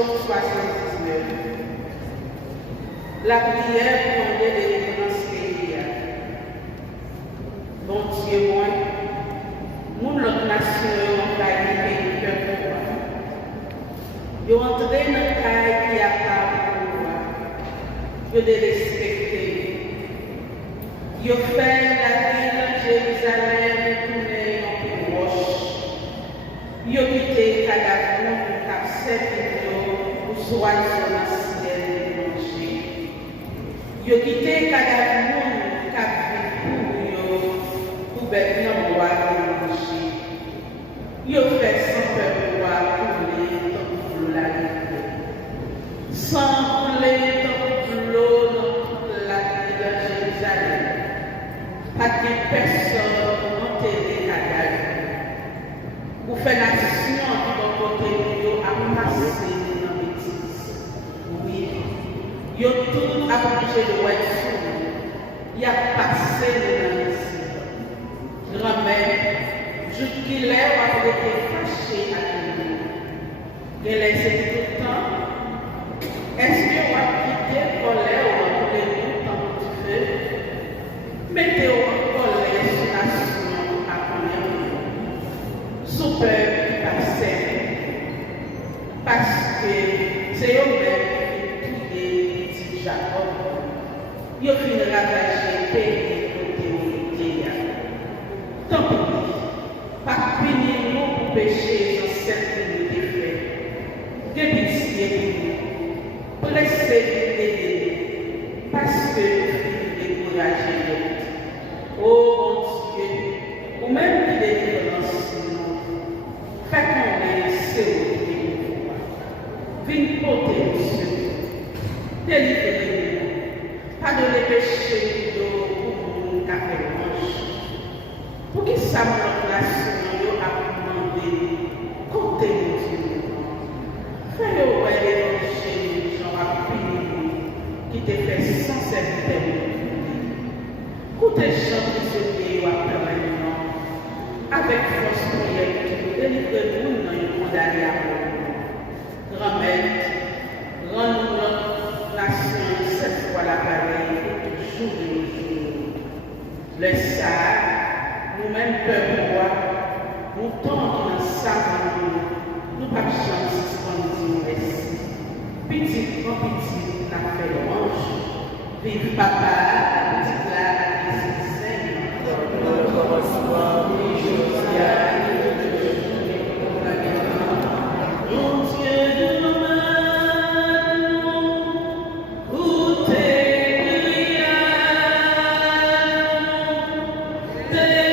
Psaume 79. La prière pour les délivrances pays. Bon Dieu, moi, nous, notre nation, on va y payer peur pour moi. Ils ont entré dans le cas qui a parlé pour moi. Ils ont respecté. Ils ont fait la ville de Jérusalem tourner en roche. Ils ont quitté Cadavre pour capser pour soigner son ciel et manger. Ils ont quitté Cadavre pour bêtement boire et manger. Ils ont fait sans peur boire pour les la vie. Sans couler dans l'eau dans toute la ville de Jérusalem. Pas de personne enterrée cadavre. Pour faire nation de mon côté, ils ont amassé dans les bêtises. Oui. Ils ont tout approché de White. Il a passé dans les bêtises. Grand-mère, jusqu'il est, on a été fâché à lui. Il a laissé tout le temps. Est-ce qu'on va quitter colère ou on va tout temps du feu? Mettez-vous en colère sur la nation à première. Sous peur qui passait. Parce que c'est eux-mêmes qui tuent petit Jacob. Ils ont fini de ravager pays côté. Tant pis. Pas punir nous pour pécher dans cette minute de fait. Que pitié pour laisser l'aider. Parce que nous décourager. Oh mon Dieu, ou même qui délivrance, faites qu'on laisse au Dieu. Viens porter Monsieur. Délivrez-nous. Pardonnez les péchés pour nous café manche. Pour que ça me place a demandé, comptez-nous Dieu. Faites-le ouais l'évangile, j'en ai qui te fait sans certaine. Écoutez, chantez ce pays maintenant, avec force prière, délivrez-nous dans une condamnée à mort. Grand-mère, rends-nous notre nation cette fois la pareille, et toujours de nos jours. Le Sahara, nous-mêmes peuvent voir, nous tendons dans sa nous pas de chance qu'on dit merci. Petit en petit, la fait l'orange. Vive papa, petite là. Te